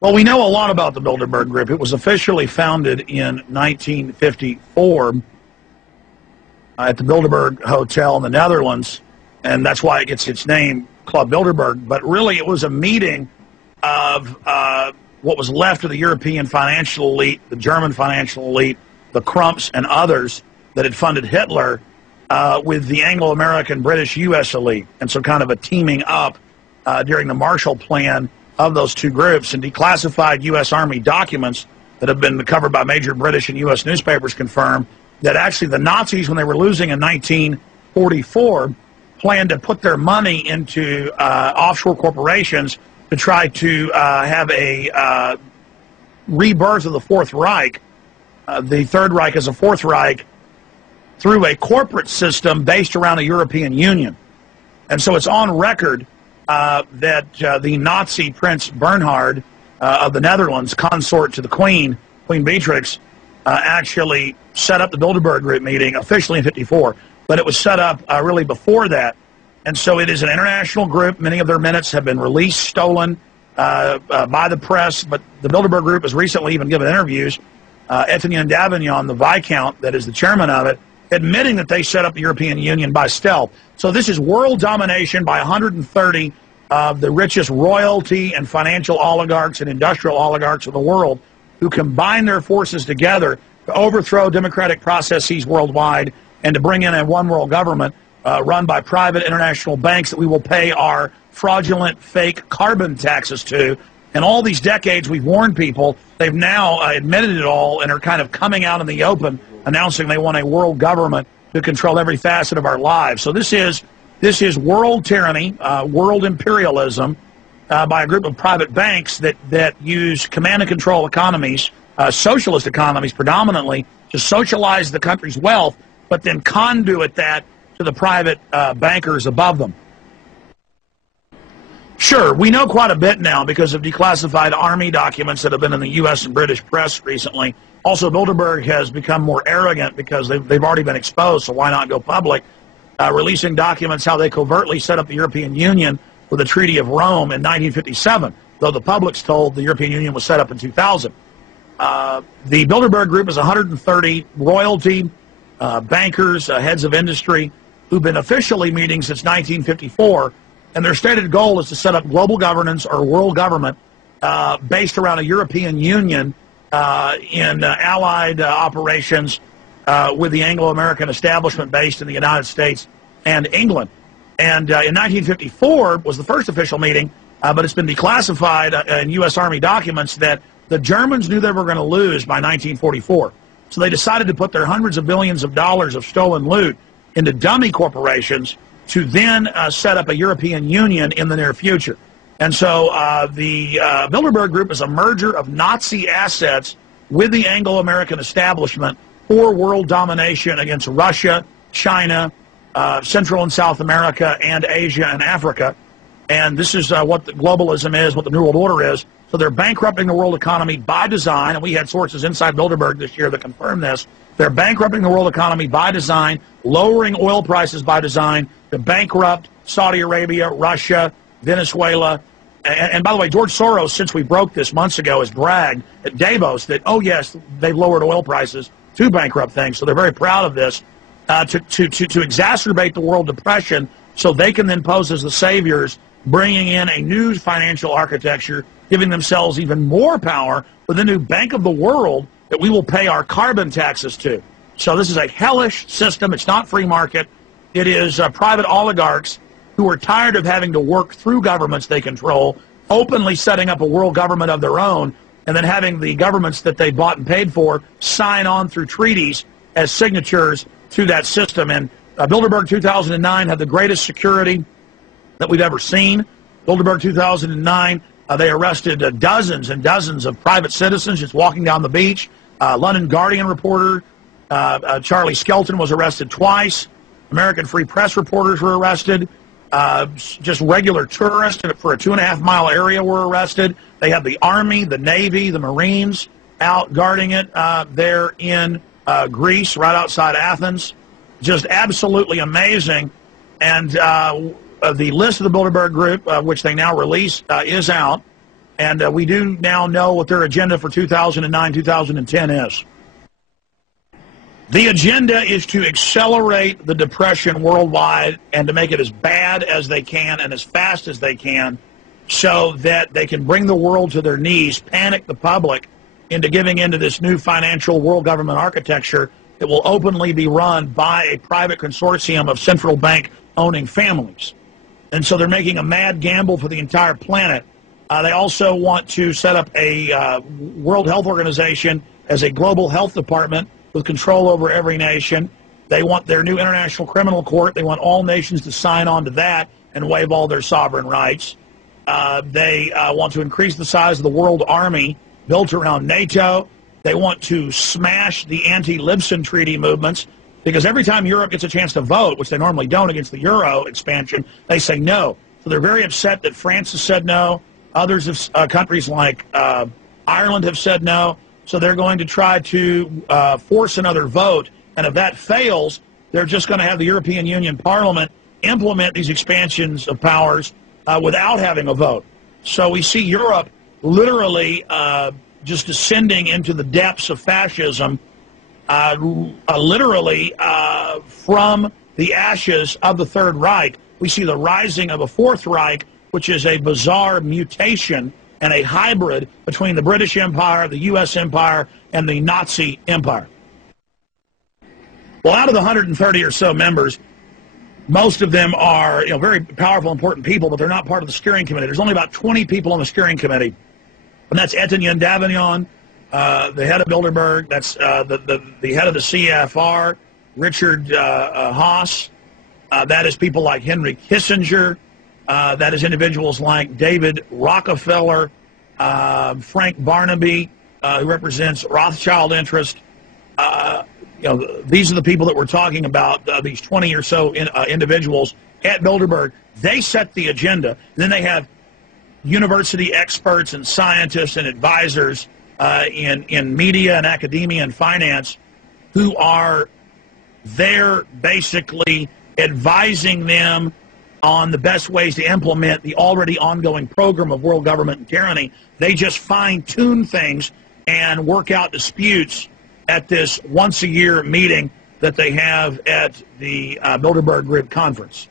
Well, we know a lot about the Bilderberg Group. It was officially founded in 1954 at the Bilderberg Hotel in the Netherlands, and that's why it gets its name, Club Bilderberg. But really, it was a meeting of what was left of the European financial elite, the German financial elite, the Krumps and others that had funded Hitler with the Anglo-American British U.S. elite. And so kind of a teaming up during the Marshall Plan of those two groups, and declassified U.S. Army documents that have been covered by major British and U.S. newspapers confirm that actually the Nazis, when they were losing in 1944, planned to put their money into offshore corporations to try to have a rebirth of the Fourth Reich, the Third Reich as a Fourth Reich, through a corporate system based around a European Union. And so it's on record that the Nazi Prince Bernhard of the Netherlands, consort to the Queen, Queen Beatrix, actually set up the Bilderberg Group meeting officially in '54, but it was set up really before that. And so it is an international group. Many of their minutes have been released, stolen by the press, but the Bilderberg Group has recently even given interviews. Etienne Davignon, the Viscount that is the chairman of it, admitting that they set up the European Union by stealth. So this is world domination by 130 of the richest royalty and financial oligarchs and industrial oligarchs of the world, who combine their forces together to overthrow democratic processes worldwide and to bring in a one-world government run by private international banks that we will pay our fraudulent, fake carbon taxes to. And all these decades we've warned people, they've now admitted it all and are kind of coming out in the open, announcing they want a world government to control every facet of our lives. So this is world tyranny, world imperialism by a group of private banks that use command and control economies, socialist economies predominantly, to socialize the country's wealth, but then conduit that to the private bankers above them. Sure, we know quite a bit now because of declassified Army documents that have been in the U.S. and British press recently. Also, Bilderberg has become more arrogant because they've already been exposed, so why not go public? Releasing documents how they covertly set up the European Union with the Treaty of Rome in 1957, though the public's told the European Union was set up in 2000. The Bilderberg Group is 130 royalty, bankers, heads of industry, who've been officially meeting since 1954, and their stated goal is to set up global governance or world government based around a European Union in allied operations with the Anglo-American establishment based in the United States and England. And in 1954 was the first official meeting, but it's been declassified in U.S. Army documents that the Germans knew they were going to lose by 1944. So they decided to put their hundreds of billions of dollars of stolen loot into dummy corporations to then set up a European Union in the near future. And so the Bilderberg Group is a merger of Nazi assets with the Anglo-American establishment for world domination against Russia, China, Central and South America, and Asia and Africa. And this is what the globalism is, what the New World Order is. So they're bankrupting the world economy by design, and we had sources inside Bilderberg this year that confirmed this. They're bankrupting the world economy by design, lowering oil prices by design to bankrupt Saudi Arabia, Russia, Venezuela. And by the way, George Soros, since we broke this months ago, has bragged at Davos that, oh yes, they've lowered oil prices to bankrupt things. So they're very proud of this to exacerbate the world depression so they can then pose as the saviors, bringing in a new financial architecture, giving themselves even more power with the new Bank of the World that we will pay our carbon taxes to. So this is a hellish system. It's not free market. It is private oligarchs who are tired of having to work through governments they control, openly setting up a world government of their own, and then having the governments that they bought and paid for sign on through treaties as signatures to that system. And Bilderberg 2009 had the greatest security that we've ever seen. Bilderberg 2009, they arrested dozens and dozens of private citizens just walking down the beach. London Guardian reporter Charlie Skelton was arrested twice. American Free Press reporters were arrested. Just regular tourists for a 2.5-mile area were arrested. They have the Army, the Navy, the Marines out guarding it there in Greece, right outside Athens. Just absolutely amazing. And the list of the Bilderberg Group, which they now release, is out. And we do now know what their agenda for 2009-2010 is. The agenda is to accelerate the depression worldwide and to make it as bad as they can and as fast as they can so that they can bring the world to their knees, panic the public into giving into this new financial world government architecture that will openly be run by a private consortium of central bank owning families. And so they're making a mad gamble for the entire planet. They also want to set up a World Health Organization as a global health department with control over every nation. They want their new International Criminal Court. They want all nations to sign on to that and waive all their sovereign rights. They want to increase the size of the world army built around NATO. They want to smash the anti-Libsen treaty movements because every time Europe gets a chance to vote, which they normally don't against the Euro expansion, they say no. So they're very upset that France has said no. Others have, countries like Ireland have said no. So they're going to try to force another vote. And if that fails, they're just going to have the European Union Parliament implement these expansions of powers without having a vote. So we see Europe literally just descending into the depths of fascism, literally from the ashes of the Third Reich. We see the rising of a Fourth Reich, which is a bizarre mutation and a hybrid between the British Empire, the U.S. Empire, and the Nazi Empire. Well, out of the 130 or so members, most of them are very powerful, important people, but they're not part of the steering committee. There's only about 20 people on the steering committee, and that's Etienne Davignon, the head of Bilderberg, that's the head of the CFR, Richard Haas, that is people like Henry Kissinger, that is individuals like David Rockefeller, Frank Barnaby, who represents Rothschild interest. These are the people that we're talking about, these 20 or so individuals at Bilderberg. They set the agenda. And then they have university experts and scientists and advisors in media and academia and finance who are there basically advising them on the best ways to implement the already ongoing program of world government and tyranny. They just fine-tune things and work out disputes at this once-a-year meeting that they have at the Bilderberg Group Conference.